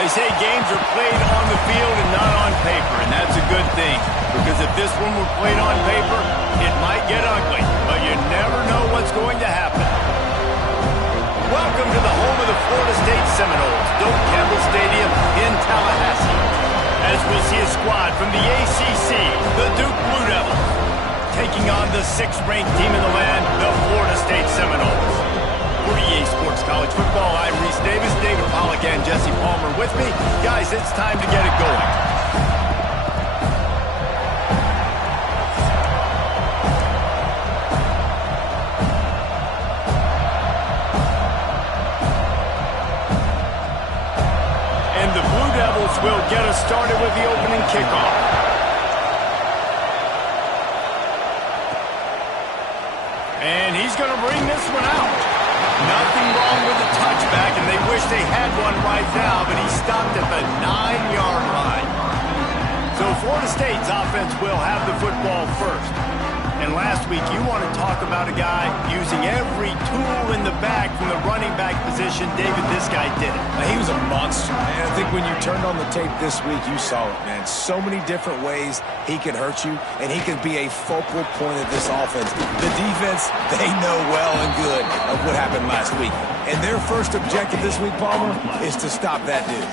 They say games are played on the field and not on paper, and that's a good thing. Because if this one were played on paper, it might get ugly. But you never know what's going to happen. Welcome to the home of the Florida State Seminoles, Doak Campbell Stadium in Tallahassee. As we'll see a squad from the ACC, the Duke Blue Devils, taking on the 6th-ranked team in the land, the Florida State Seminoles. For EA Sports College Football, I'm Reese Davis, David Pollack, and Jesse Palmer with me. Guys, it's time to get it going. And the Blue Devils will get us started with the opening kickoff. And he's going to bring this one out. Nothing wrong with the touchback, and they wish they had one right now, but he stopped at the 9-yard line. So Florida State's offense will have the football first. And last week, you want to talk about a guy using every tool in the bag from the running back position. David, this guy did it. He was a monster, man. I think when you turned on the tape this week, you saw it, man. So many different ways he could hurt you, and he could be a focal point of this offense. The defense, they know well and good of what happened last week. And their first objective this week, Palmer, is to stop that dude.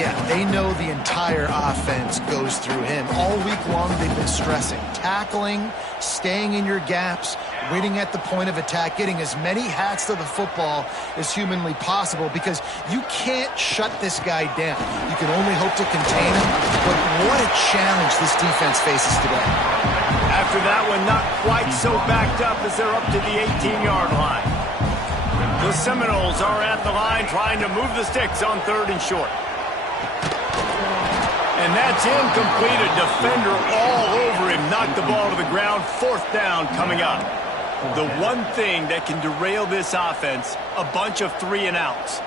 Yeah, they know the entire offense goes through him. All week long, they've been stressing, tackling, staying in your gaps, waiting at the point of attack, getting as many hats to the football as humanly possible, because you can't shut this guy down. You can only hope to contain him, but what a challenge this defense faces today. After that one, not quite so backed up as they're up to the 18-yard line. The Seminoles are at the line trying to move the sticks on 3rd and short. And that's incomplete. A defender all over him. Knocked the ball to the ground. 4th down coming up. The one thing that can derail this offense, a bunch of 3-and-outs.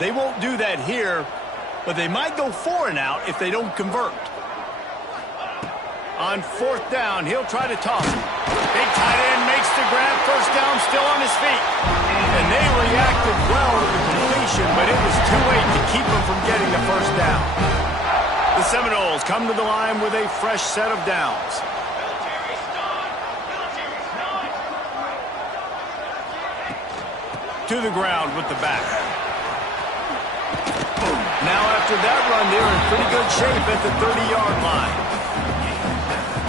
They won't do that here, but they might go 4-and-out if they don't convert. On 4th down, he'll try to toss it. Big tight end makes the grab. 1st down, still on his feet. And they reacted well to the completion, but it was too late to keep him from getting the 1st down. The Seminoles come to the line with a fresh set of downs. To the ground with the back. Now after that run, they're in pretty good shape at the 30-yard line.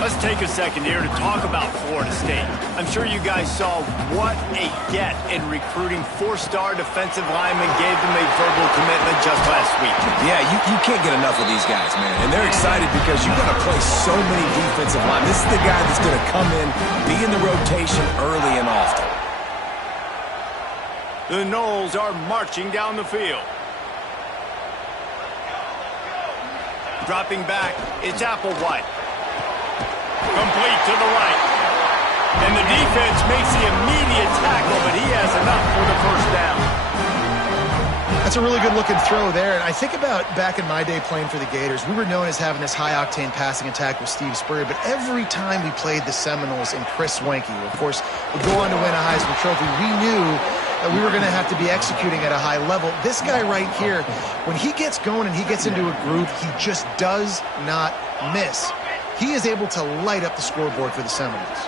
Let's take a second here to talk about Florida State. I'm sure you guys saw what a get in recruiting 4-star defensive linemen gave them a verbal commitment just last week. Yeah, you can't get enough of these guys, man. And they're excited because you're going to play so many defensive linemen. This is the guy that's going to come in, be in the rotation early and often. The Noles are marching down the field. Dropping back, it's Applewhite. Complete to the right. And the defense makes the immediate tackle, but he has enough for the 1st down. That's a really good-looking throw there. And I think about back in my day playing for the Gators, we were known as having this high-octane passing attack with Steve Spurrier, but every time we played the Seminoles and Chris Wenke, of course, would go on to win a Heisman Trophy, we knew that we were going to have to be executing at a high level. This guy right here, when he gets going and he gets into a groove, he just does not miss. He is able to light up the scoreboard for the Seminoles.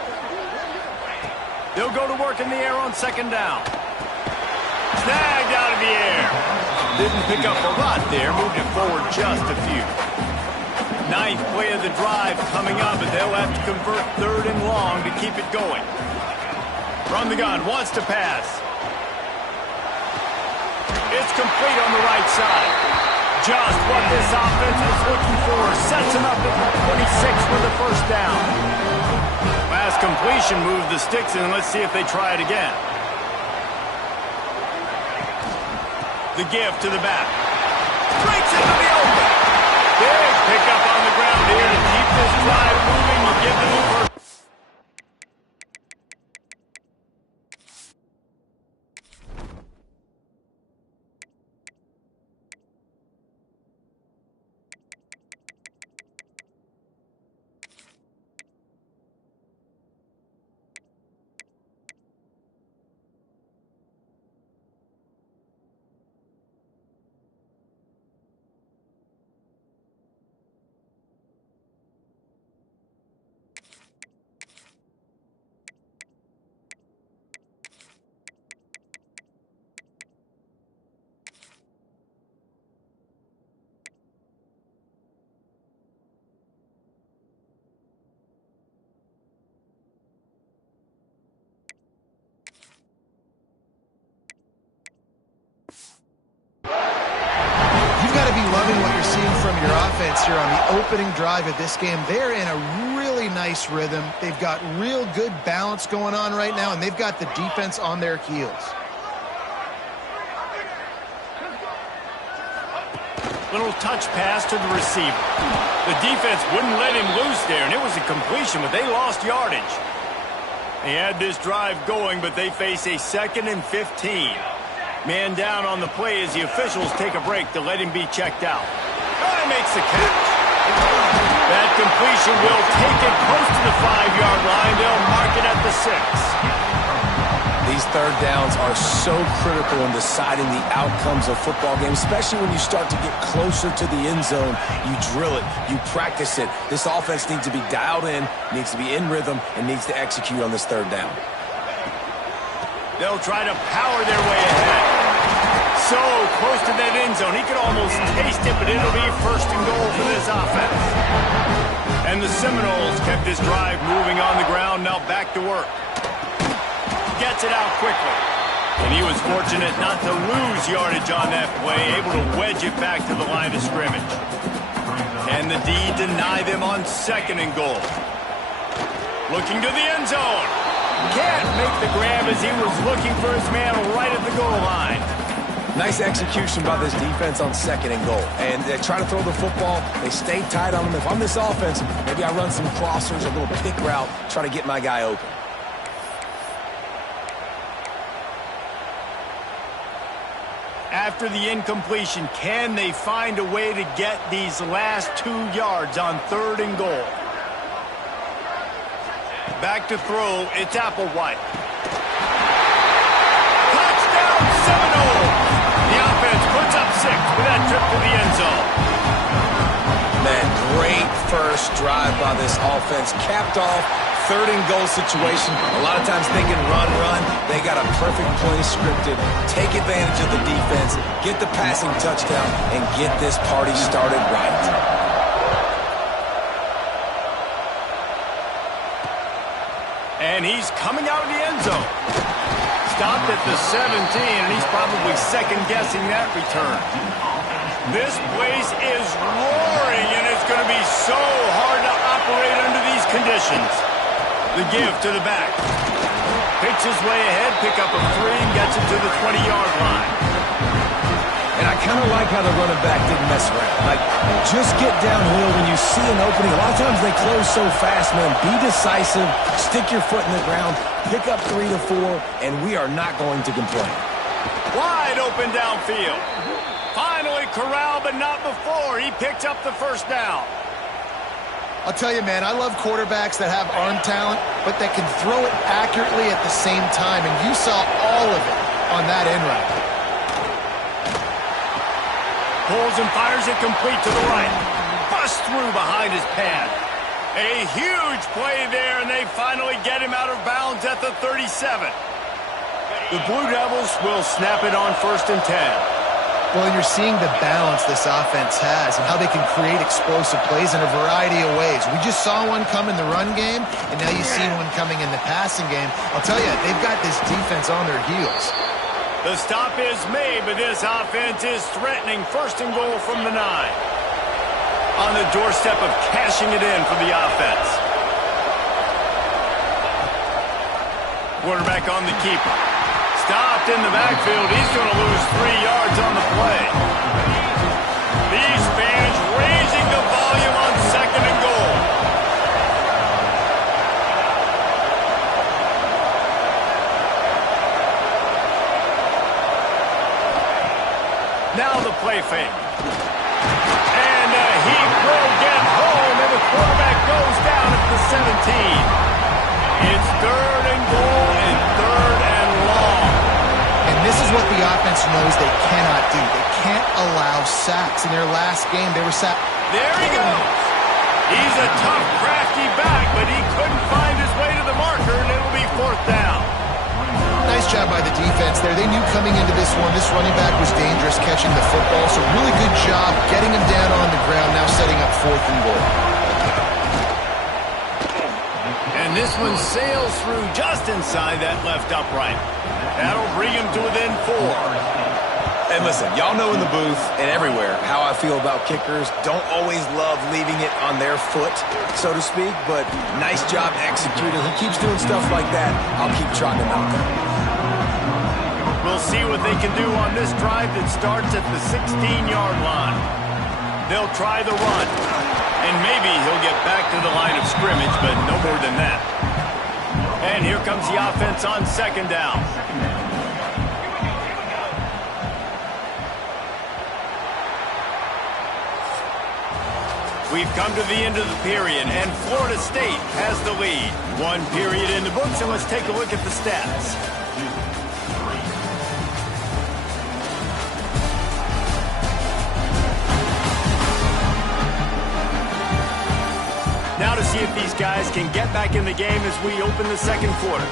They'll go to work in the air on 2nd down. Snagged out of the air. Didn't pick up a lot there. Moved it forward just a few. 9th play of the drive coming up, and they'll have to convert 3rd and long to keep it going. From the gun, wants to pass. It's complete on the right side. Just what this offense was looking for. Sets him up at the 26 for the 1st down. Pass completion moved the sticks in. Let's see if they try it again. The give to the back. Breaks into the open. Big pickup on the ground here to keep this drive moving. You give them a first. from your offense here on the opening drive of this game. They're in a really nice rhythm. They've got real good balance going on right now, and they've got the defense on their heels. Little touch pass to the receiver. The defense wouldn't let him loose there, and it was a completion, but they lost yardage. They had this drive going, but they face a 2nd and 15. Man down on the play as the officials take a break to let him be checked out. He makes the catch. That completion will take it close to the 5-yard line. They'll mark it at the 6. These third downs are so critical in deciding the outcomes of football games, especially when you start to get closer to the end zone. You drill it, you practice it. This offense needs to be dialed in, needs to be in rhythm, and needs to execute on this third down. They'll try to power their way ahead. So close to that end zone. He could almost taste it, but it'll be 1st and goal for this offense. And the Seminoles kept this drive moving on the ground. Now back to work. Gets it out quickly. And he was fortunate not to lose yardage on that play, able to wedge it back to the line of scrimmage. And the D deny them on 2nd and goal. Looking to the end zone. Can't make the grab as he was looking for his man right at the goal line. Nice execution by this defense on 2nd and goal. And they try to throw the football. They stay tight on him. If I'm this offense, maybe I run some crossers, a little pick route, try to get my guy open. After the incompletion, can they find a way to get these last 2 yards on 3rd and goal? Back to throw, it's Applewhite. Touchdown Seminoles! The offense puts up 6 with that trip to the end zone. Man, great first drive by this offense. Capped off, 3rd and goal situation. A lot of times thinking run. They got a perfect play scripted. Take advantage of the defense, get the passing touchdown, and get this party started right. And he's coming out of the end zone. Stopped at the 17, and he's probably second-guessing that return. This place is roaring, and it's going to be so hard to operate under these conditions. The give to the back. Picks his way ahead, pick up a 3, and gets it to the 20-yard line. And I kind of like how the running back didn't mess around. Like, just get downhill when you see an opening. A lot of times they close so fast, man. Be decisive, stick your foot in the ground, pick up 3 to 4, and we are not going to complain. Wide open downfield. Finally corralled, but not before. He picked up the 1st down. I'll tell you, man, I love quarterbacks that have arm talent, but that can throw it accurately at the same time, and you saw all of it on that end route. Pulls and fires it complete to the right. Busts through behind his pad. A huge play there, and they finally get him out of bounds at the 37. The Blue Devils will snap it on 1st and 10. Well, and you're seeing the balance this offense has and how they can create explosive plays in a variety of ways. We just saw one come in the run game, and now you see one coming in the passing game. I'll tell you, they've got this defense on their heels. The stop is made, but this offense is threatening 1st and goal from the 9. On the doorstep of cashing it in for the offense. Quarterback on the keeper. Stopped in the backfield. He's going to lose 3 yards on the play. These fans raising the volume on 2nd and goal. Now the play fake. And he will get home, and the quarterback goes down at the 17. It's 3rd and goal and 3rd and long. And this is what the offense knows they cannot do. They can't allow sacks. In their last game, they were sacked. There he goes. He's a tough, crafty back, but he couldn't find his way to the marker, and it'll be 4th down. Nice job by the defense there. They knew coming into this one, this running back was dangerous catching the football, so really good job getting him down on the ground, now setting up 4th and goal. And this one sails through just inside that left upright. That'll bring him to within 4. And listen, y'all know in the booth and everywhere how I feel about kickers. Don't always love leaving it on their foot, so to speak, but nice job executing. He keeps doing stuff like that. I'll keep trotting him out there. We'll see what they can do on this drive that starts at the 16-yard line. They'll try the run, and maybe he'll get back to the line of scrimmage, but no more than that. And here comes the offense on second down. We've come to the end of the period, and Florida State has the lead. One period in the books, and let's take a look at the stats. Now to see if these guys can get back in the game as we open the second quarter.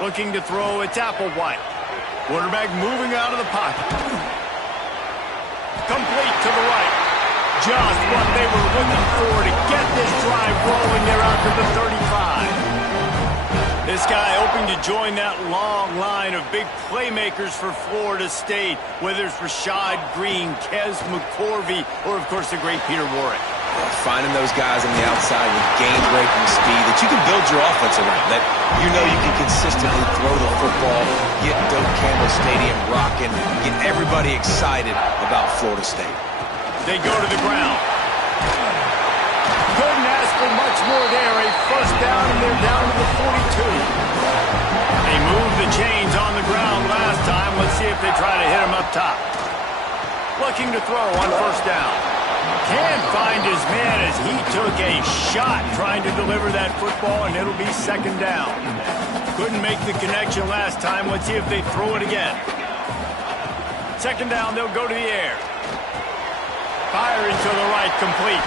Looking to throw, it's Applewhite. Quarterback moving out of the pocket. Complete to the right. Just what they were looking for to get this drive rolling. They're out to the 35. This guy hoping to join that long line of big playmakers for Florida State, whether it's Rashad Green, Kez McCorvey, or, of course, the great Peter Warrick. Finding those guys on the outside with game-breaking speed that you can build your offense around, that you know you can consistently throw the football, get Doak Campbell Stadium rocking, get everybody excited about Florida State. They go to the ground. Couldn't ask for much more there. A first down, and they're down to the 42. They moved the chains on the ground last time. Let's see if they try to hit him up top. Looking to throw on first down. Can't find his man as he took a shot trying to deliver that football, and it'll be second down. Couldn't make the connection last time. Let's see if they throw it again. Second down, they'll go to the air. Firing to the right, complete.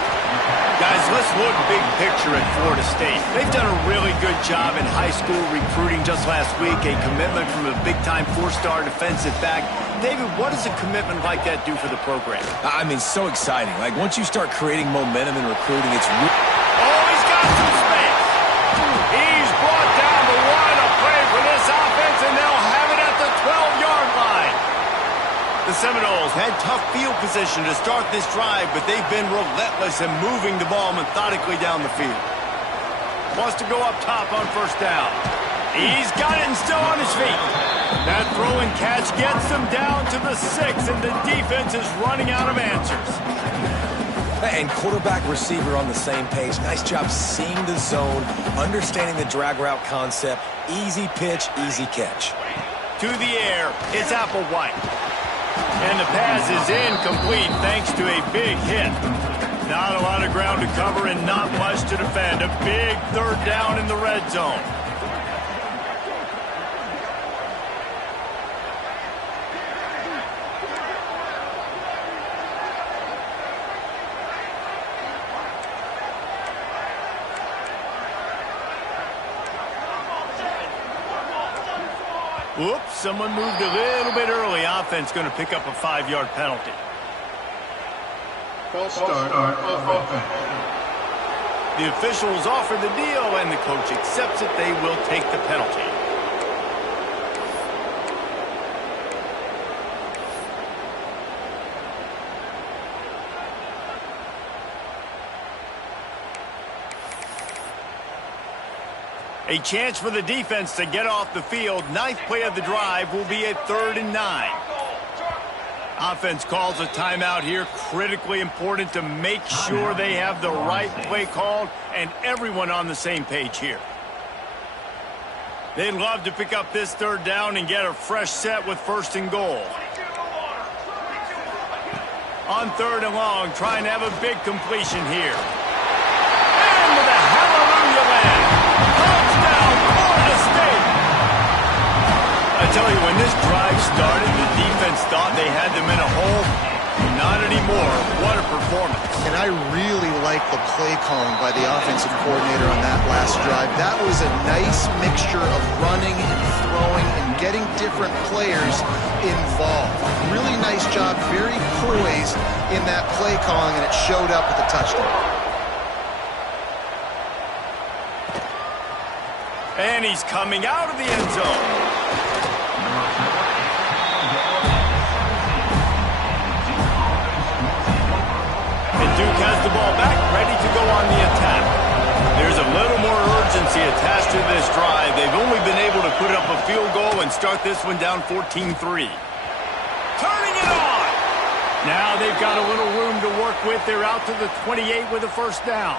Guys, let's look big picture at Florida State. They've done a really good job in high school recruiting just last week, a commitment from a big-time four-star defensive back. David, what does a commitment like that do for the program? I mean, so exciting. Like, once you start creating momentum in recruiting, it's Oh, he's got some space. He's brought down the one, a play for this offense, and they'll have it at the 12-yard line. The Seminoles had tough field position to start this drive, but they've been relentless in moving the ball methodically down the field. Wants to go up top on first down. He's got it and still on his feet. That throw and catch gets them down to the 6, and the defense is running out of answers. And quarterback receiver on the same page. Nice job seeing the zone, understanding the drag route concept. Easy pitch, easy catch. To the air, it's Applewhite. And the pass is incomplete thanks to a big hit. Not a lot of ground to cover and not much to defend. A big third down in the red zone. Whoops, someone moved a little bit early. Offense going to pick up a 5-yard penalty. False start on offense. The officials offer the deal, and the coach accepts it. They will take the penalty. A chance for the defense to get off the field. Ninth play of the drive will be at 3rd and 9. Offense calls a timeout here. Critically important to make sure they have the right play called and everyone on the same page here. They'd love to pick up this 3rd down and get a fresh set with 1st and goal. On 3rd and long, trying to have a big completion here. And with a hallelujah land. Touchdown, Florida State! I tell you, when this drive started, the defense thought they had them in a hole. Not anymore. What a performance. And I really like the play calling by the offensive coordinator on that last drive. That was a nice mixture of running and throwing and getting different players involved. Really nice nice job, very poised in that play calling, and it showed up with a touchdown. And he's coming out of the end zone. And Duke has the ball back, ready to go on the attack. There's a little more urgency attached to this drive. They've only been able to put up a field goal and start this one down 14-3. Turning it on! Now they've got a little room to work with. They're out to the 28 with a first down.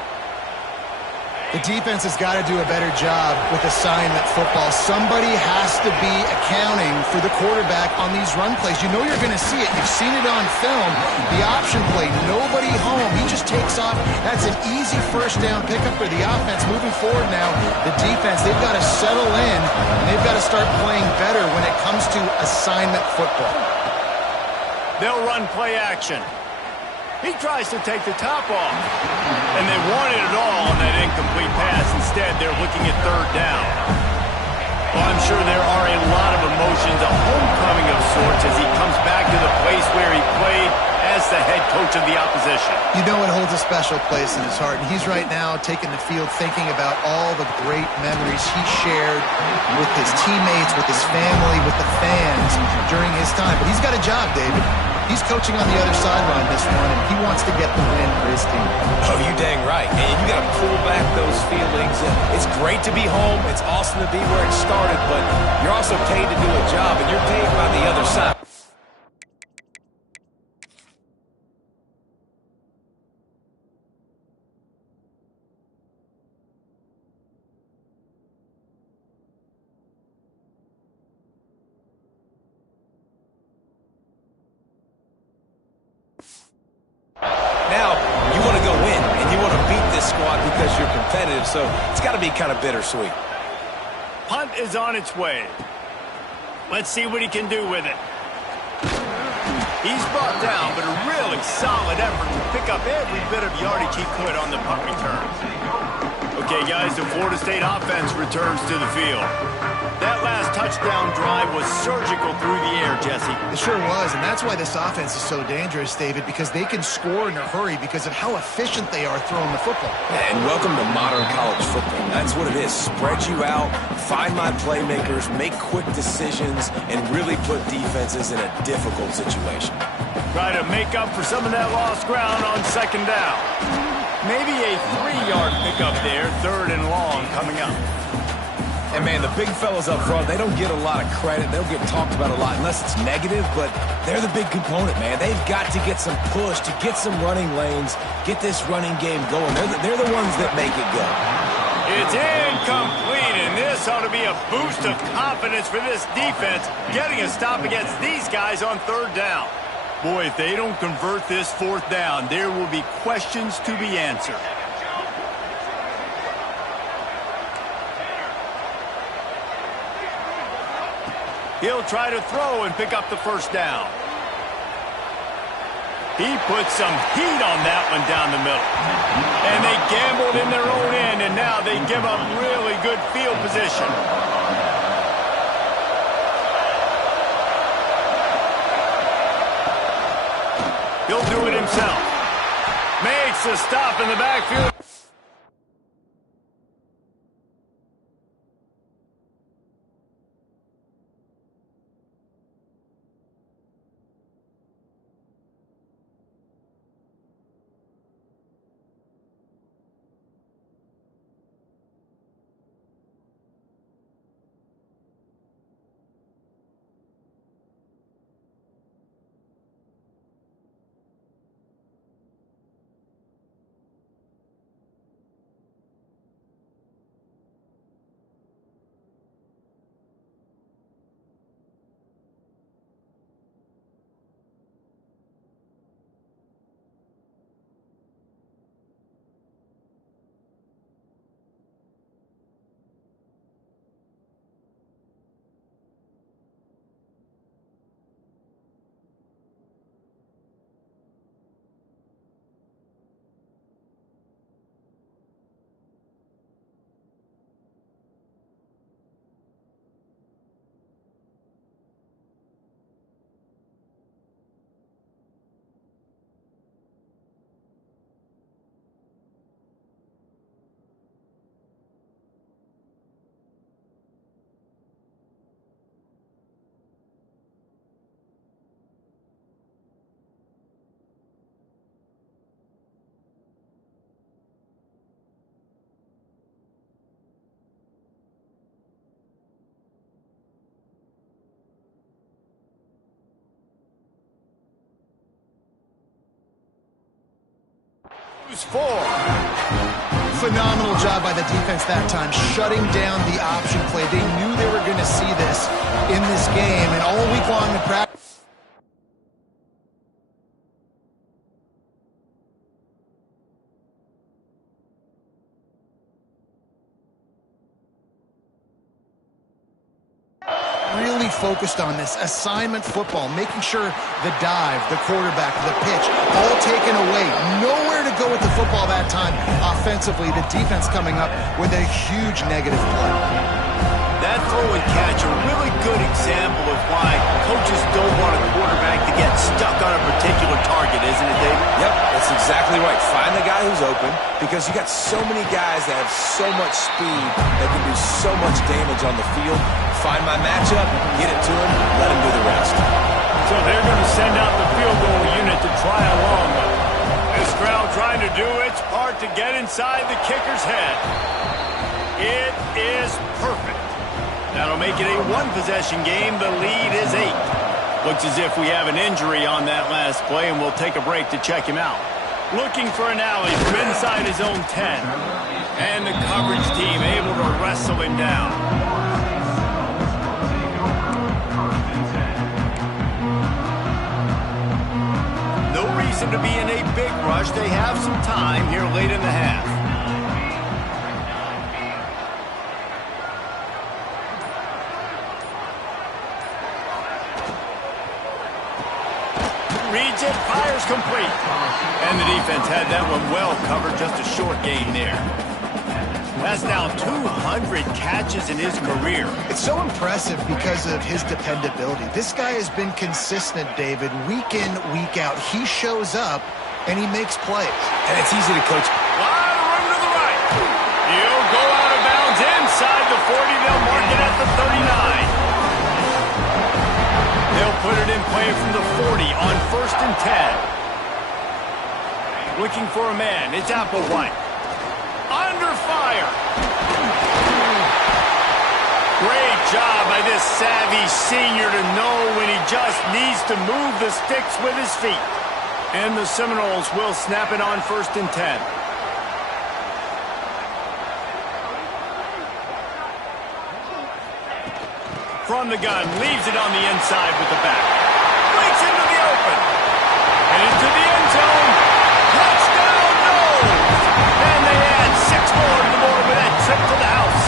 The defense has got to do a better job with assignment football. Somebody has to be accounting for the quarterback on these run plays. You know you're going to see it. You've seen it on film. The option play, nobody home. He just takes off. That's an easy first down pickup for the offense. Moving forward now, the defense, they've got to settle in, and they've got to start playing better when it comes to assignment football. They'll run play action. He tries to take the top off. And they wanted it all on that incomplete pass. Instead, they're looking at third down. Well, I'm sure there are a lot of emotions, a homecoming of sorts as he comes back to the place where he played as the head coach of the opposition. You know it holds a special place in his heart. And he's right now taking the field thinking about all the great memories he shared with his teammates, with his family, with the fans during his time. But he's got a job, David. He's coaching on the other sideline this one, and he wants to get the win for his team. Oh, you dang right. And you got to pull back those feelings. It's great to be home. It's awesome to be where it started, but you're also paid to do a job, and you're paid by the other side. Now, you want to go in, and you want to beat this squad because you're competitive, so it's got to be kind of bittersweet. Punt is on its way. Let's see what he can do with it. He's brought down, but a really solid effort to pick up every bit of yardage he could on the punt return. Okay, guys, the Florida State offense returns to the field. That last touchdown drive was surgical through the air, Jesse. It sure was, and that's why this offense is so dangerous, David, because they can score in a hurry because of how efficient they are throwing the football. And welcome to modern college football. That's what it is. Spread you out, find my playmakers, make quick decisions, and really put defenses in a difficult situation. Try to make up for some of that lost ground on second down. Maybe a 3-yard pickup there, third and long coming up. And, man, the big fellas up front, they don't get a lot of credit. They'll get talked about a lot unless it's negative, but they're the big component, man. They've got to get some push, to get some running lanes, get this running game going. They're the ones that make it go. It's incomplete, and this ought to be a boost of confidence for this defense, getting a stop against these guys on third down. Boy, if they don't convert this fourth down, there will be questions to be answered. He'll try to throw and pick up the first down. He put some heat on that one down the middle. And they gambled in their own end, and now they give up really good field position. He'll do it himself. Makes a stop in the backfield. 4. Phenomenal job by the defense that time, shutting down the option play. They knew they were going to see this in this game, and all week long in practice. Really focused on this assignment football, making sure the dive, the quarterback, the pitch, all taken away. Nowhere to go with the football that time offensively. The defense coming up with a huge negative play. That throw and catch, a really good example of why coaches don't want a quarterback to get stuck on a particular target, isn't it, Dave? Yep, that's exactly right. Find the guy who's open, because you got so many guys that have so much speed that can do so much damage on the field. Find my matchup, get it to him, let him do the rest. So they're going to send out the field goal unit to try along with it. This crowd trying to do its part to get inside the kicker's head. It is perfect. That'll make it a one-possession game. The lead is 8. Looks as if we have an injury on that last play, and we'll take a break to check him out. Looking for an alley from inside his own 10. And the coverage team able to wrestle him down. No reason to be in a big rush. They have some time here late in the half. Reads it, fires complete. And the defense had that one well covered, just a short gain there. That's now 200 catches in his career. It's so impressive because of his dependability. This guy has been consistent, David, week in, week out. He shows up, and he makes plays. And it's easy to coach. Lot of room to the right. He'll go out of bounds inside the 40. They'll mark it at the 39. They'll put it in play from the 40 on 1st and 10. Looking for a man. It's Applewhite. Under fire. Great job by this savvy senior to know when he just needs to move the sticks with his feet. And the Seminoles will snap it on 1st and 10. From the gun, leaves it on the inside with the back. Breaks into the open. And into the end zone. Touchdown, no! And they add 6 more to the board with that trip to the house.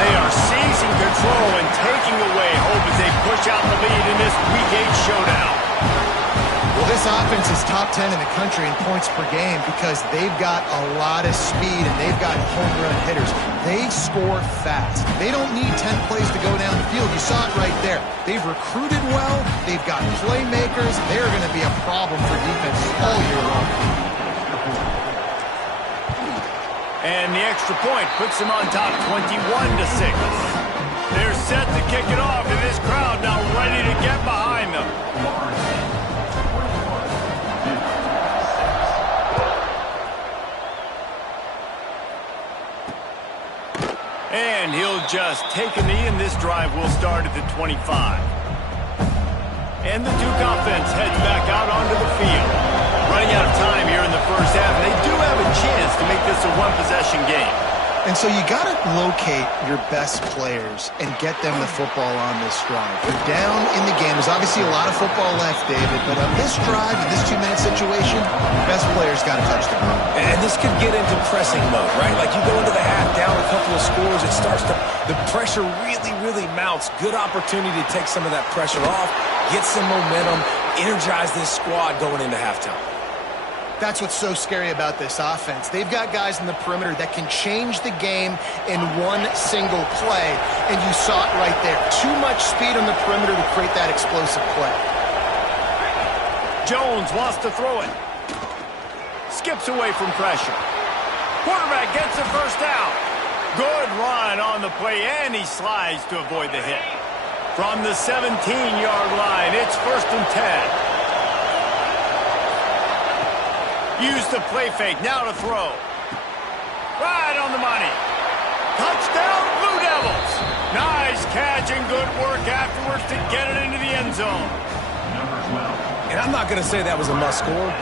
They are seizing control and taking away hope as they push out the lead in this Week 8 showdown. Well, this offense is top 10 in the country in points per game because they've got a lot of speed and they've got home run hitters. They score fast. They don't need 10 plays to go down the field. You saw it right there. They've recruited well. They've got playmakers. They're going to be a problem for defenses all year long. And the extra point puts them on top 21-6. They're set to kick it off, and this crowd now ready to get behind them. And he'll just take a knee, and this drive will start at the 25. And the Duke offense heads back out onto the field. Running out of time here in the first half, and they do have a chance to make this a one-possession game. And so you got to locate your best players and get them the football on this drive. They're down in the game. There's obviously a lot of football left, David, but on this drive, in this 2-minute situation, best players got to touch the ball. And this could get into pressing mode, right? Like you go into the half down a couple of scores, it starts to, the pressure really mounts. Good opportunity to take some of that pressure off, get some momentum, energize this squad going into halftime. That's what's so scary about this offense. They've got guys in the perimeter that can change the game in one single play, and you saw it right there. Too much speed on the perimeter to create that explosive play. Jones wants to throw it. Skips away from pressure. Quarterback gets the first down. Good run on the play, and he slides to avoid the hit. From the 17-yard line, it's 1st and 10. Use the play fake, now to throw. Right on the money. Touchdown, Blue Devils. Nice catch and good work afterwards to get it into the end zone. And I'm not going to say that was a must score,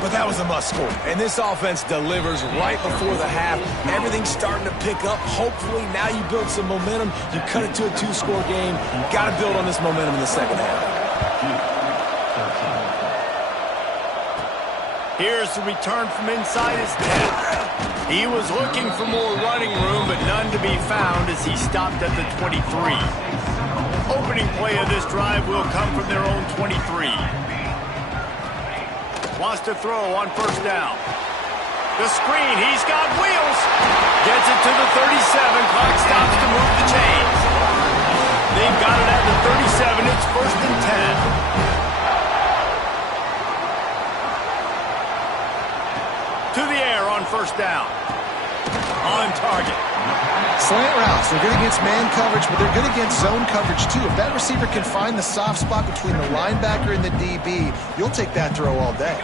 but that was a must score. And this offense delivers right before the half. Everything's starting to pick up. Hopefully now you build some momentum. You cut it to a 2-score game. Got to build on this momentum in the second half. Here's the return from inside his 10. He was looking for more running room, but none to be found as he stopped at the 23. Opening play of this drive will come from their own 23. Wants to throw on first down. The screen, he's got wheels. Gets it to the 37. Clock stops to move the chains. They've got it at the 37. It's first and 10. To the air on first down. On target. Slant routes. They're good against man coverage, but they're good against zone coverage, too. If that receiver can find the soft spot between the linebacker and the DB, you'll take that throw all day.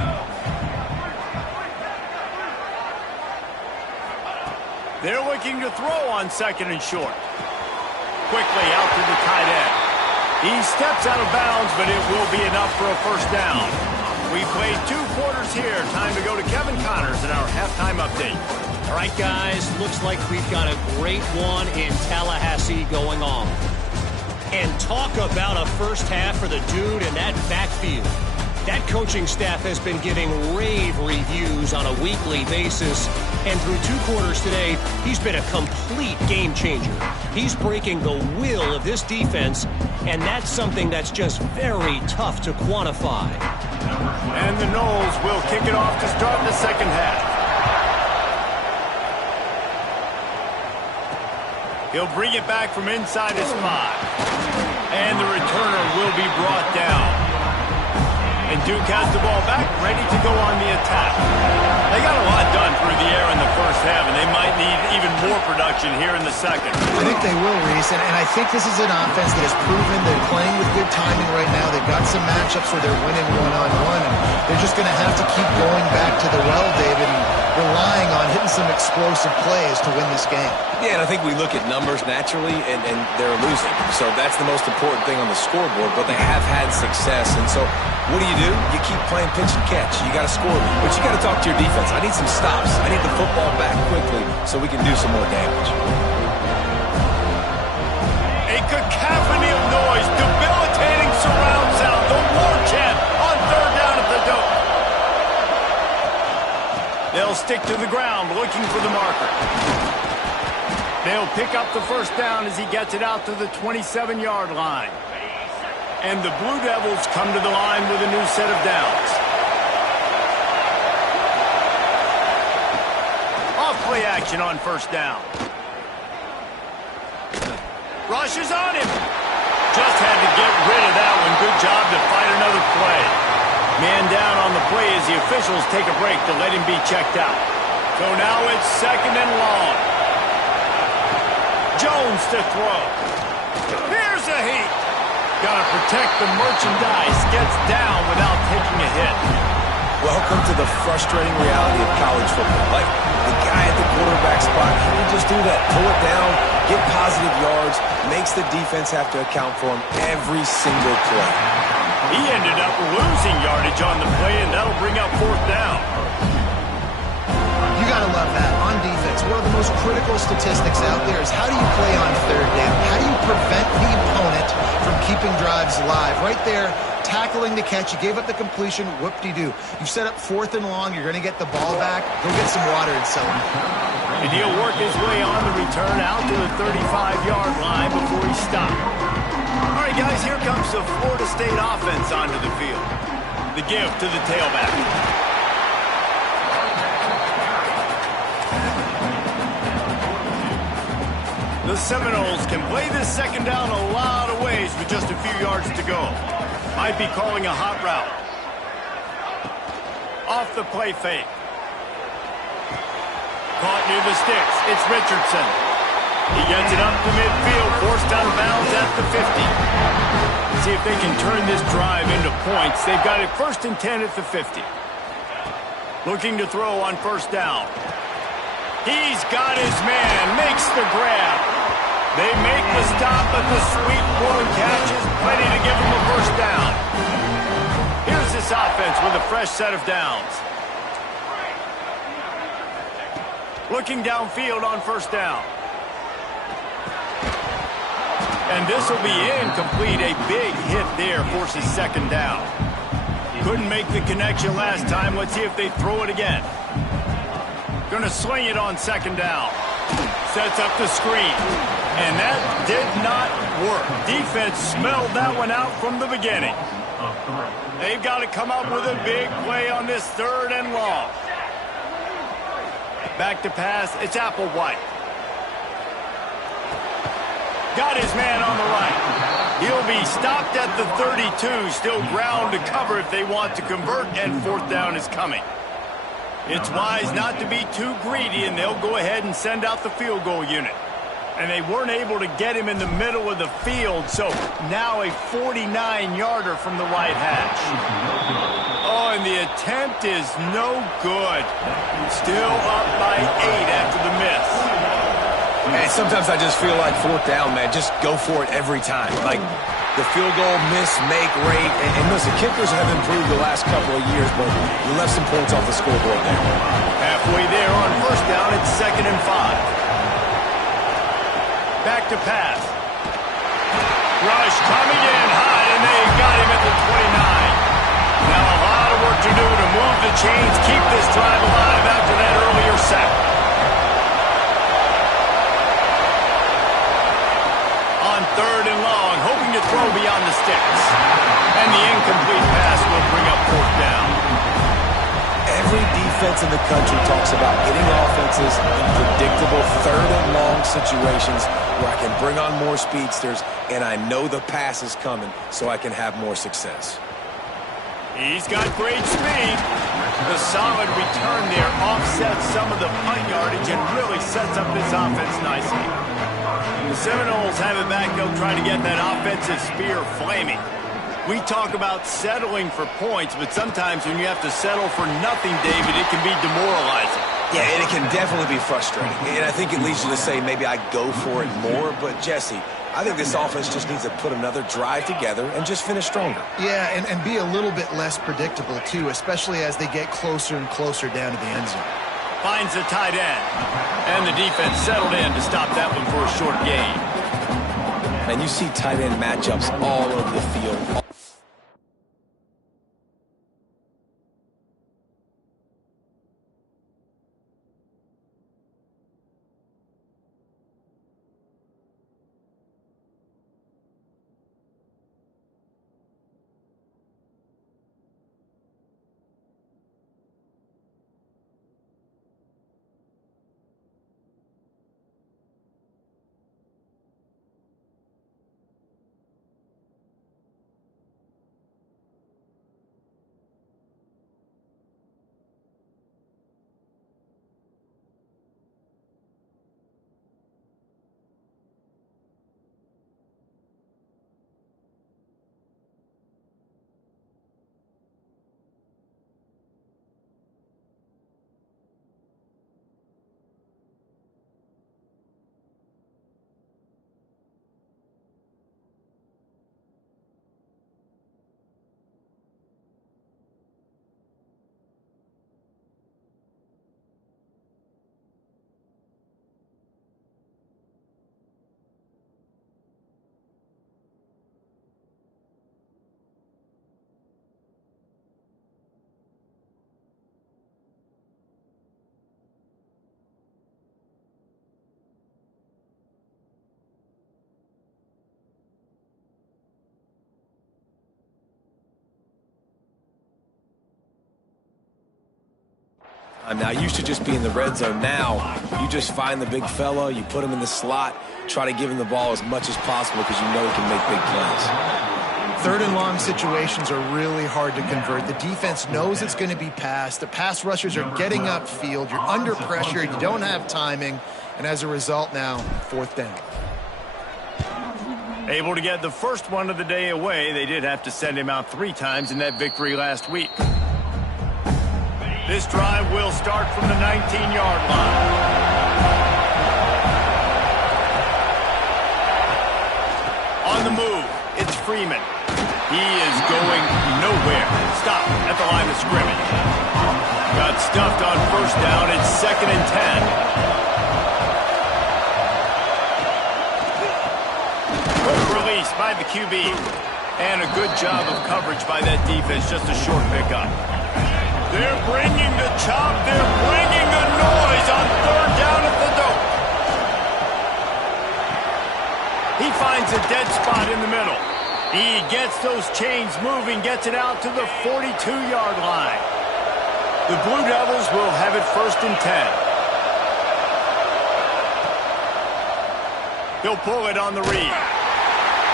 They're looking to throw on second and short. Quickly out to the tight end. He steps out of bounds, but it will be enough for a first down. We played 2 quarters here. Time to go to Kevin Connors in our halftime update. All right, guys, looks like we've got a great one in Tallahassee going on. And talk about a first half for the dude in that backfield. That coaching staff has been giving rave reviews on a weekly basis. And through 2 quarters today, he's been a complete game changer. He's breaking the will of this defense, and that's something that's just very tough to quantify. And the Noles will kick it off to start the second half. He'll bring it back from inside his 5. And the returner will be brought down. And Duke has the ball back, ready to go on the attack. They got a lot done through the air in the first half, and they might need even more production here in the second. I think they will, Reese, and I think this is an offense that has proven they're playing with good timing right now. They've got some matchups where they're winning one-on-one, and they're just going to have to keep going back to the well, David, and relying on hitting some explosive plays to win this game. Yeah, and I think we look at numbers naturally, and they're losing. So that's the most important thing on the scoreboard, but they have had success. And so what do? You keep playing pitch and catch. You got to score, but you got to talk to your defense. I need some stops. I need the football back quickly so we can do some more damage. A cacophony of noise, debilitating surround sound, the war chant on third down at the Dome. They'll stick to the ground, looking for the marker. They'll pick up the first down as he gets it out to the 27-yard line. And the Blue Devils come to the line with a new set of downs. Off-play action on first down. Rush is on him. Just had to get rid of that one. Good job to fight another play. Man down on the play as the officials take a break to let him be checked out. So now it's second and long. Jones to throw. Here's a heat. Got to protect the merchandise. Gets down without taking a hit. Welcome to the frustrating reality of college football. Like, the guy at the quarterback spot, he can just do that. Pull it down, get positive yards, makes the defense have to account for him every single play. He ended up losing yardage on the play, and that'll bring up fourth down. You got to love that. On defense, one of the most critical statistics out there is how do you play on third down? How do you prevent the opponent from keeping drives alive? Right there, tackling the catch. You gave up the completion. Whoop-de-doo. You set up fourth and long. You're going to get the ball back. Go get some water and sell it. And he'll work his way on the return out to the 35-yard line before he stopped. All right, guys, here comes the Florida State offense onto the field. The give to the tailback. The Seminoles can play this second down a lot of ways with just a few yards to go. Might be calling a hot route. Off the play fake. Caught near the sticks. It's Richardson. He gets it up to midfield, forced out of bounds at the 50. See if they can turn this drive into points. They've got it first and 10 at the 50. Looking to throw on first down. He's got his man, makes the grab. They make the stop, but the sweet throwing catch is plenty to give him a first down. Here's the this offense with a fresh set of downs. Looking downfield on first down. And this will be incomplete. A big hit there forces second down. Couldn't make the connection last time. Let's see if they throw it again. Going to swing it on second down. Sets up the screen. And that did not work. Defense smelled that one out from the beginning. They've got to come up with a big play on this 3rd and long. Back to pass. It's Applewhite. Got his man on the right. He'll be stopped at the 32. Still ground to cover if they want to convert, and 4th down is coming. It's wise not to be too greedy, and they'll go ahead and send out the field goal unit. And they weren't able to get him in the middle of the field, so now a 49-yarder from the right hash. Oh, and the attempt is no good. Still up by 8 after the miss. And sometimes I just feel like 4th down, man. Just go for it every time. Like the field goal miss-make rate. And listen, kickers have improved the last couple of years, but you left some points off the scoreboard there. Halfway there on first down, it's 2nd and 5. Back to pass. Rush coming in high, and they got him at the 29. Now a lot of work to do to move the chains, keep this drive alive after that earlier sack. On 3rd and long, hoping to throw beyond the sticks. And the incomplete pass will bring up 4th down. Every defense in the country talks about getting offenses in predictable 3rd and long situations where I can bring on more speedsters and I know the pass is coming so I can have more success. He's got great speed. The solid return there offsets some of the punt yardage and really sets up this offense nicely. The Seminoles have it back. They'll try to get that offensive spear flaming. We talk about settling for points, but sometimes when you have to settle for nothing, David, it can be demoralizing. Yeah, and it can definitely be frustrating. And I think it leads you to say maybe I go for it more. But, Jesse, I think this offense just needs to put another drive together and just finish stronger. Yeah, and be a little bit less predictable, too, especially as they get closer and closer down to the end zone. Finds the tight end. And the defense settled in to stop that one for a short gain. And you see tight end matchups all over the field. Now, you should just be in the red zone. Now, you just find the big fella, you put him in the slot, try to give him the ball as much as possible because you know he can make big plays. 3rd and long situations are really hard to convert. The defense knows it's going to be passed. The pass rushers are getting upfield. You're under pressure. You don't have timing. And as a result now, 4th down. Able to get the first one of the day away. They did have to send him out 3 times in that victory last week. This drive will start from the 19-yard line. On the move, it's Freeman. He is going nowhere. Stop at the line of scrimmage. Got stuffed on first down. It's 2nd and 10. Quick release by the QB. And a good job of coverage by that defense. Just a short pickup. They're bringing the chop. They're bringing the noise on 3rd down at the dope. He finds a dead spot in the middle. He gets those chains moving, gets it out to the 42-yard line. The Blue Devils will have it 1st and 10. He'll pull it on the read.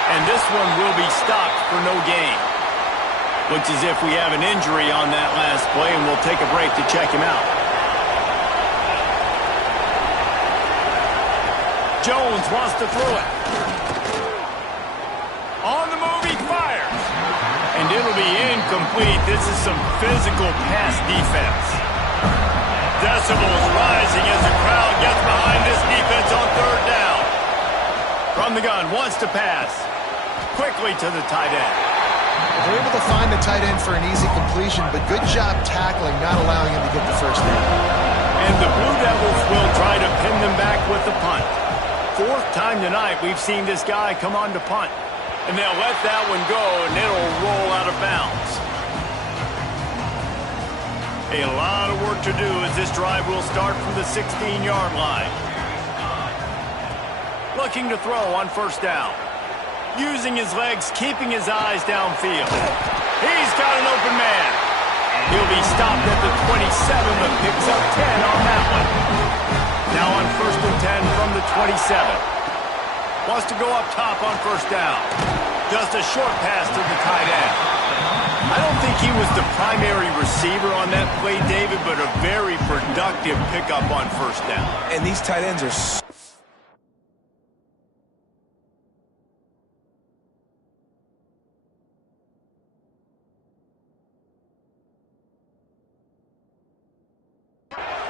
And this one will be stopped for no gain. Looks as if we have an injury on that last play, and we'll take a break to check him out. Jones wants to throw it. On the move, he fires. And it'll be incomplete. This is some physical pass defense. Decibels rising as the crowd gets behind this defense on 3rd down. From the gun, wants to pass. Quickly to the tight end. They're able to find the tight end for an easy completion, but good job tackling, not allowing him to get the first down. And the Blue Devils will try to pin them back with the punt. 4th time tonight we've seen this guy come on to punt. And they'll let that one go, and it'll roll out of bounds. A lot of work to do as this drive will start from the 16-yard line. Looking to throw on 1st down. Using his legs, keeping his eyes downfield. He's got an open man. He'll be stopped at the 27, but picks up 10 on that one. Now on 1st and 10 from the 27. Wants to go up top on 1st down. Just a short pass to the tight end. I don't think he was the primary receiver on that play, David, but a very productive pickup on 1st down. And these tight ends are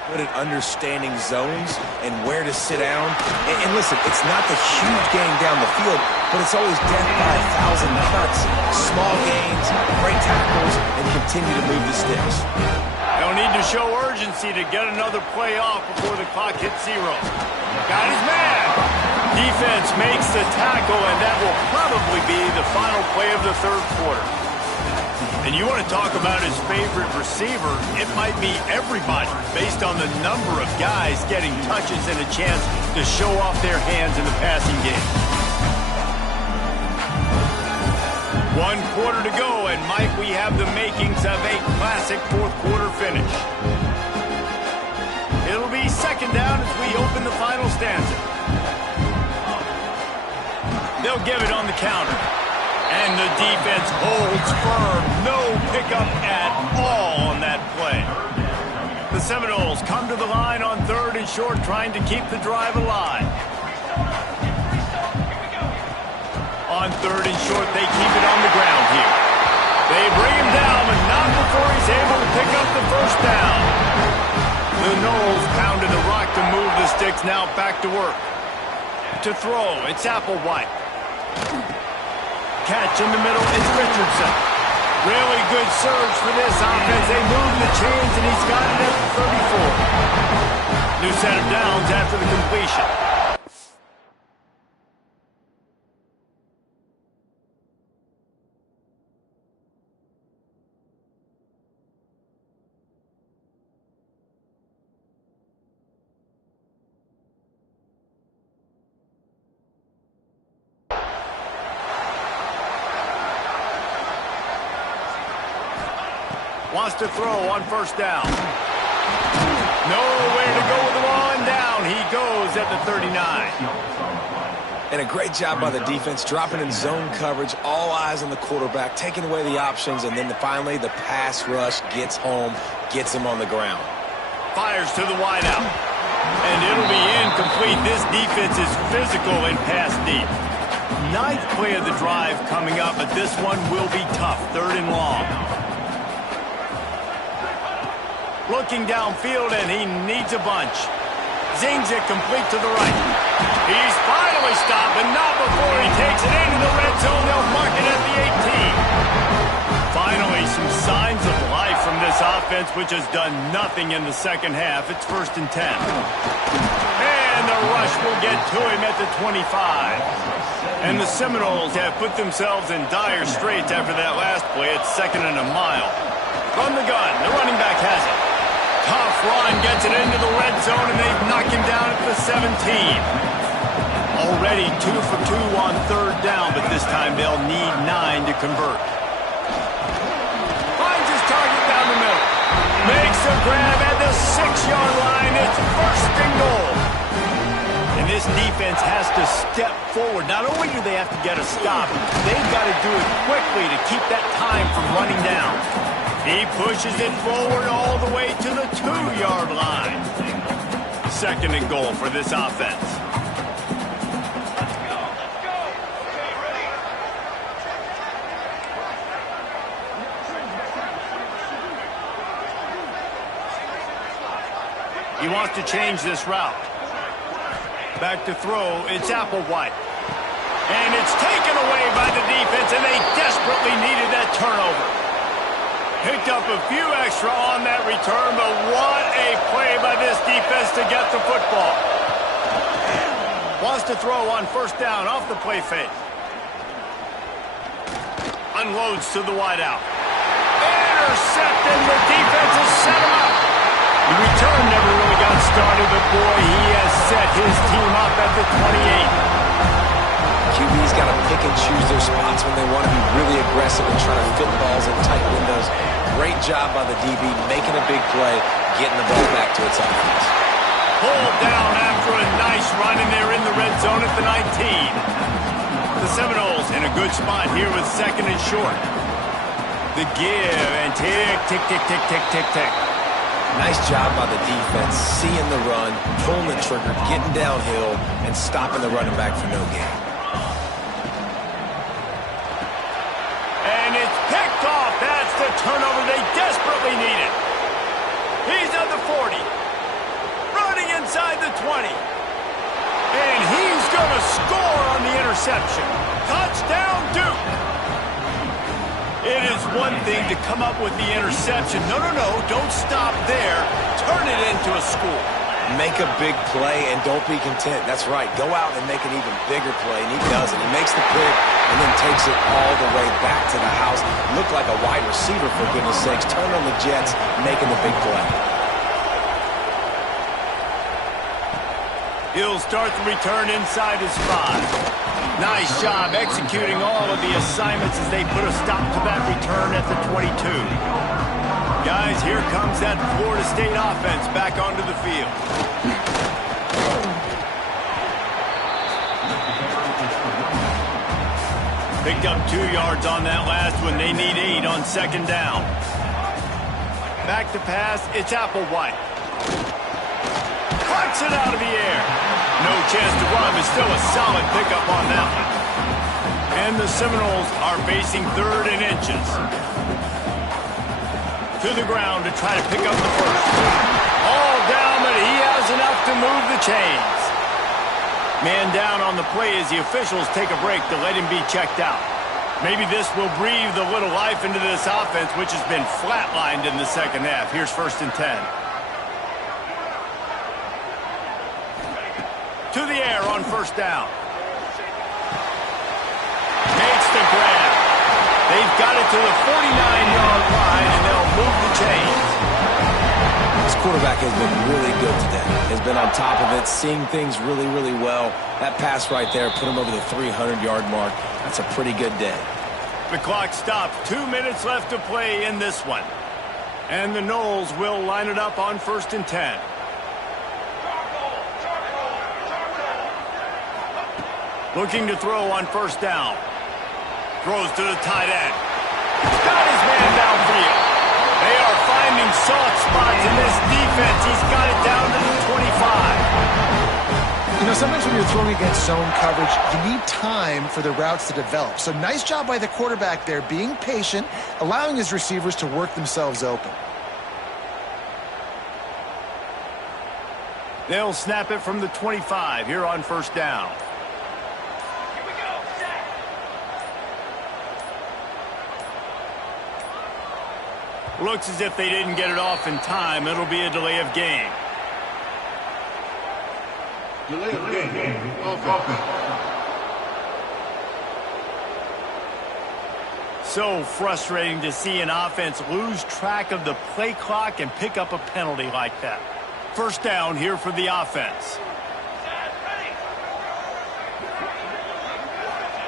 good at understanding zones and where to sit down. And listen, it's not the huge gain down the field, but it's always death by 1,000 cuts. Small gains, great tackles, and continue to move the sticks. They'll need to show urgency to get another play off before the clock hits 0. Got his man. Defense makes the tackle, and that will probably be the final play of the 3rd quarter. And you want to talk about his favorite receiver, it might be everybody based on the number of guys getting touches and a chance to show off their hands in the passing game. 1 quarter to go, and might we have the makings of a classic 4th quarter finish. It'll be 2nd down as we open the final stanza. They'll give it on the counter. And the defense holds firm. No pickup at all on that play. The Seminoles come to the line on 3rd and short, trying to keep the drive alive. On 3rd and short, they keep it on the ground here. They bring him down, but not before he's able to pick up the 1st down. The Noles pounded the rock to move the sticks, now back to work. To throw, it's Applewhite. Catch in the middle, it's Richardson. Really good surge for this offense. They move the chains, and he's got it at the 34. New set of downs after the completion. Wants to throw on 1st down. Nowhere to go with the ball, and down he goes at the 39. And a great job by the defense, dropping in zone coverage, all eyes on the quarterback, taking away the options, and then finally the pass rush gets home, gets him on the ground. Fires to the wideout. And it'll be incomplete. This defense is physical and pass deep. 9th play of the drive coming up, but this one will be tough. 3rd and long. Looking downfield, and he needs a bunch. Zings it complete to the right. He's finally stopped, but not before he takes it into the red zone. They'll mark it at the 18. some signs of life from this offense, which has done nothing in the second half. It's 1st and 10. And the rush will get to him at the 25. And the Seminoles have put themselves in dire straits after that last play. It's 2nd and a mile. From the gun, the running back has it. Tough run gets it into the red zone, and they've knocked him down at the 17. Already 2 for 2 on 3rd down, but this time they'll need 9 to convert. Finds his target down the middle. Makes a grab at the 6-yard line. It's 1st and goal. And this defense has to step forward. Not only do they have to get a stop, they've got to do it quickly to keep that time from running down. He pushes it forward all the way to the 2-yard line. 2nd and goal for this offense. He wants to change this route. Back to throw, it's Applewhite. And it's taken away by the defense, and they desperately needed that turnover. Picked up a few extra on that return, but what a play by this defense to get the football. Wants to throw on 1st down off the play fake. Unloads to the wideout. Intercepted, the defense has set him up. The return never really got started, but boy, he has set his team up at the 28. QB's got to pick and choose their spots when they want to be really aggressive and try to fit balls in tight windows. Great job by the DB, making a big play, getting the ball back to its offense. Pulled down after a nice run, and they're in the red zone at the 19. The Seminoles in a good spot here with 2nd and short. The give, and tick, tick, tick, tick, tick, tick, tick. Nice job by the defense, seeing the run, pulling the trigger, getting downhill, and stopping the running back for no gain. And it's picked off. That's the turnover they desperately needed. He's at the 40. Running inside the 20. And he's going to score on the interception. Touchdown, Duke. It is one thing to come up with the interception. No, don't stop there. Turn it into a score. Make a big play and don't be content. That's right. Go out and make an even bigger play, and he does it. He makes the pick and then takes it all the way back to the house. Looked like a wide receiver, for goodness sakes. Turned on the Jets, making the big play. He'll start the return inside his 5. Nice job executing all of the assignments as they put a stop to that return at the 22. Guys, here comes that Florida State offense back onto the field. Picked up 2 yards on that last one. They need 8 on 2nd down. Back to pass, it's Applewhite. Flies it out of the air. No chance to run, but still a solid pickup on that one. And the Seminoles are facing 3rd and inches. To the ground to try to pick up the first. All down, but he has enough to move the chains. Man down on the play as the officials take a break to let him be checked out. Maybe this will breathe a little life into this offense, which has been flatlined in the second half. Here's 1st and 10. To the air on 1st down. Makes the grab. They've got it to the 49-yard line, and they'll move the chains. This quarterback has been really good today. Has been on top of it, seeing things really, really well. That pass right there put him over the 300-yard mark. That's a pretty good day. The clock stops. 2 minutes left to play in this one. And the Noles will line it up on 1st and 10. Looking to throw on 1st down. Throws to the tight end. Got his man downfield. They are finding soft spots in this defense. He's got it down to the 25. You know, sometimes when you're throwing against zone coverage, you need time for the routes to develop. So nice job by the quarterback there, being patient, allowing his receivers to work themselves open. They'll snap it from the 25 here on 1st down. Looks as if they didn't get it off in time. It'll be a delay of game. Delay of game. Offense. So frustrating to see an offense lose track of the play clock and pick up a penalty like that. First down here for the offense.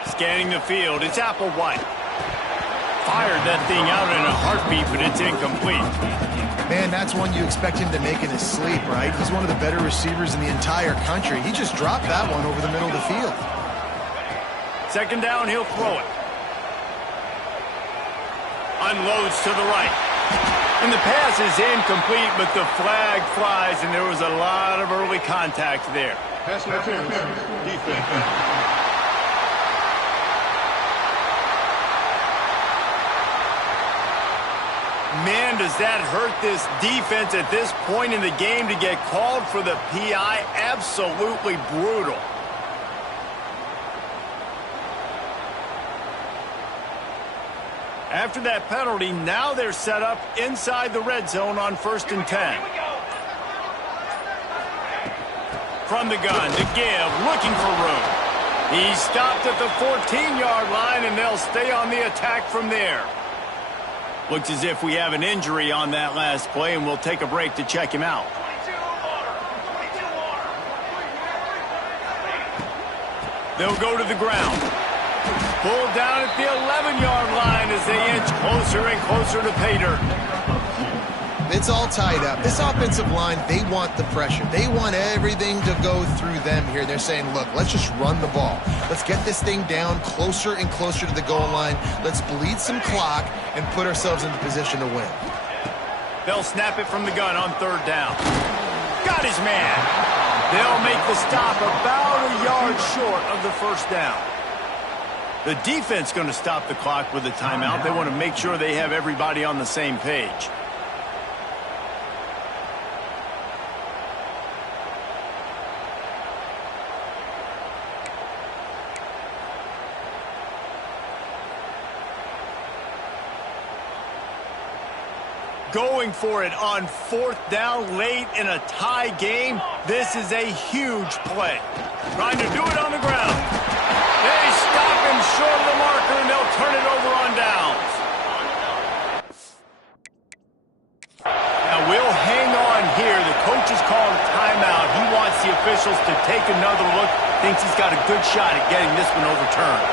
Scanning the field, it's Applewhite. Fired that thing out in a heartbeat, but it's incomplete. Man, that's one you expect him to make in his sleep, right? He's one of the better receivers in the entire country. He just dropped that one over the middle of the field. Second down, he'll throw it. Unloads to the right. And the pass is incomplete, but the flag flies, and there was a lot of early contact there. Pass interference. Defense. Man, does that hurt this defense at this point in the game to get called for the PI? Absolutely brutal. After that penalty, now they're set up inside the red zone on 1st and 10. From the gun to give, looking for room. He stopped at the 14-yard line, and they'll stay on the attack from there. Looks as if we have an injury on that last play, and we'll take a break to check him out. They'll go to the ground. Pulled down at the 11-yard line as they inch closer and closer to pay dirt. It's all tied up. This offensive line, they want the pressure. They want everything to go through them here. They're saying, look, let's just run the ball. Let's get this thing down closer and closer to the goal line. Let's bleed some clock and put ourselves into position to win. They'll snap it from the gun on 3rd down. Got his man. They'll make the stop about a yard short of the 1st down. The defense going to stop the clock with a timeout. They want to make sure they have everybody on the same page. Going for it on 4th down late in a tie game. This is a huge play. Trying to do it on the ground. They stop him short of the marker, and they'll turn it over on downs. Now we'll hang on here. The coach is calling a timeout. He wants the officials to take another look. Thinks he's got a good shot at getting this one overturned.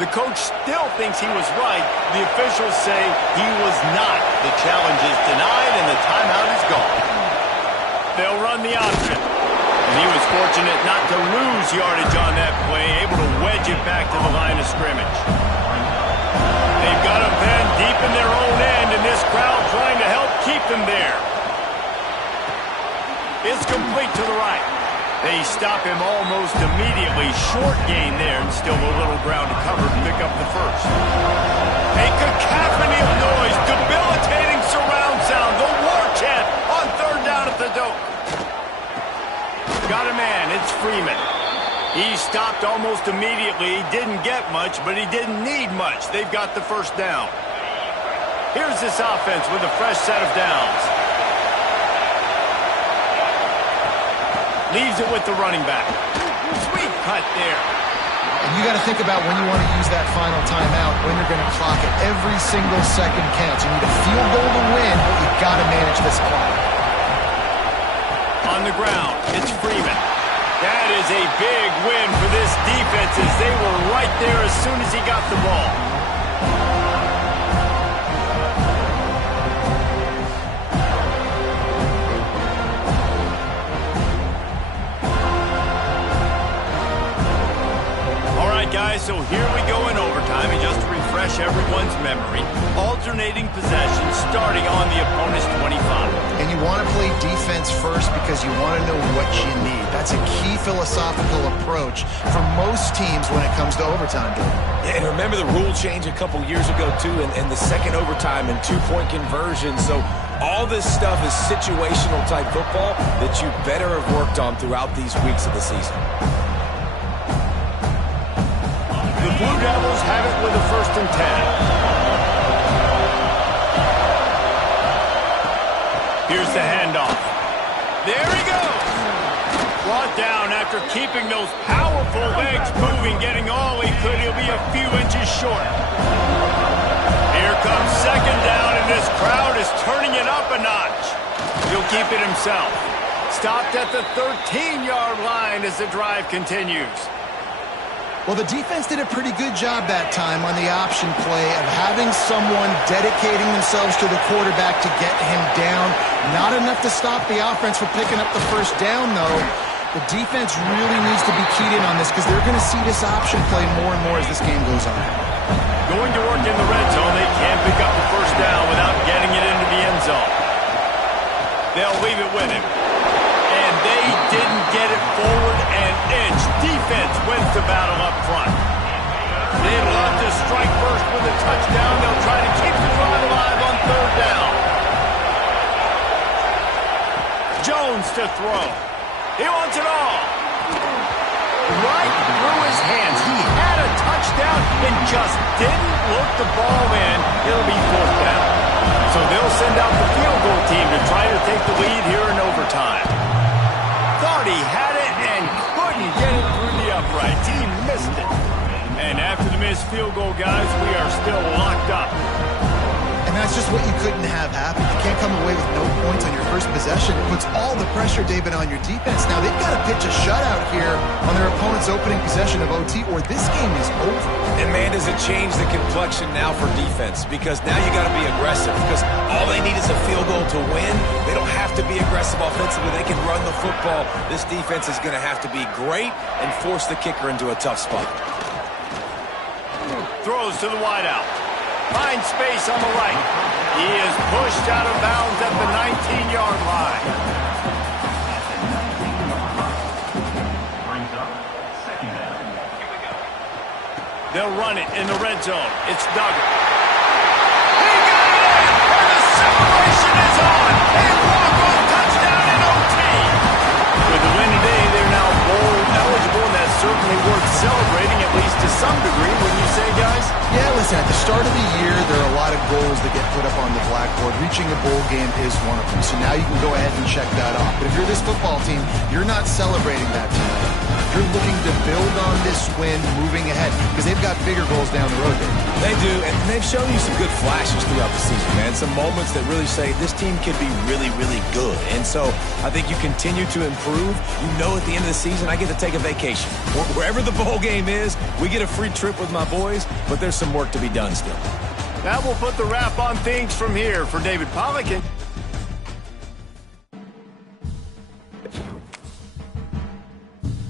The coach still thinks he was right. The officials say he was not. The challenge is denied, and the timeout is gone. They'll run the option. And he was fortunate not to lose yardage on that play, able to wedge it back to the line of scrimmage. They've got him then deep in their own end, and this crowd trying to help keep them there. It's complete to the right. They stop him almost immediately. Short gain there, and still a little ground to cover to pick up the 1st. A cacophony of noise, debilitating surround sound, the war chant on 3rd down at the dope. Got a man, it's Freeman. He stopped almost immediately. He didn't get much, but he didn't need much. They've got the 1st down. Here's this offense with a fresh set of downs. Leaves it with the running back. Sweet cut there. And you got to think about when you want to use that final timeout, when you're going to clock it. Every single second counts. You need a field goal to win, but you've got to manage this clock. On the ground, it's Freeman. That is a big win for this defense as they were right there as soon as he got the ball. Guys, so here we go in overtime, and just to refresh everyone's memory, alternating possession starting on the opponent's 25. And you want to play defense first because you want to know what you need. That's a key philosophical approach for most teams when it comes to overtime. Yeah, and remember the rule change a couple years ago, too, and the second overtime and 2-point conversion. So All this stuff is situational type football that you better have worked on throughout these weeks of the season. The Blue Devils have it with a 1st and 10. Here's the handoff. There he goes. Brought down after keeping those powerful legs moving, getting all he could. He'll be a few inches short. Here comes 2nd down, and this crowd is turning it up a notch. He'll keep it himself. Stopped at the 13-yard line as the drive continues. Well, the defense did a pretty good job that time on the option play of having someone dedicating themselves to the quarterback to get him down. Not enough to stop the offense from picking up the 1st down, though. The defense really needs to be keyed in on this because they're going to see this option play more and more as this game goes on. Going to work in the red zone, they can't pick up the 1st down without getting it into the end zone. They'll leave it with him. And they didn't get it forward an inch. Defense wins the battle up front. They'd love to strike first with a touchdown. They'll try to keep the drive alive on 3rd down. Jones to throw. He wants it all. Right through his hands. He had a touchdown and just didn't look the ball in. It'll be 4th down. So they'll send out the field goal team to try to take the lead here in overtime. Thought he had it and couldn't get it through the uprights. He missed it. And after the missed field goal, guys, we are still locked up. And that's just what you couldn't have happen. You can't come away with no points on your first possession. It puts all the pressure, David, on your defense. Now, they've got to pitch a shutout here on their opponent's opening possession of OT, or this game is over. And, man, does it change the complexion now for defense? Because now you got to be aggressive. Because all they need is a field goal to win. They don't have to be aggressive offensively. They can run the football. This defense is going to have to be great and force the kicker into a tough spot. Throws to the wideout. Finds space on the right. He is pushed out of bounds at the 19-yard line. They'll run it in the red zone. It's Duggar. He got it! And the celebration is on! A walk-off touchdown in OT! With the win today, they're now bowl eligible, and that's certainly worth celebrating, at least to some degree, wouldn't you say, guys? Yeah, listen, at the start of the year, there are a lot of goals that get put up on the blackboard. Reaching a bowl game is one of them. So now you can go ahead and check that off. But if you're this football team, you're not celebrating that tonight. You're looking to build on this win moving ahead because they've got bigger goals down the road there. They do, and they've shown you some good flashes throughout the season, man. Some moments that really say this team can be really, really good. And so I think you continue to improve. You know at the end of the season, I get to take a vacation. Wherever the bowl game is, we get a free trip with my boys, but there's some work to be done still. That will put the wrap on things from here. For David Pollock and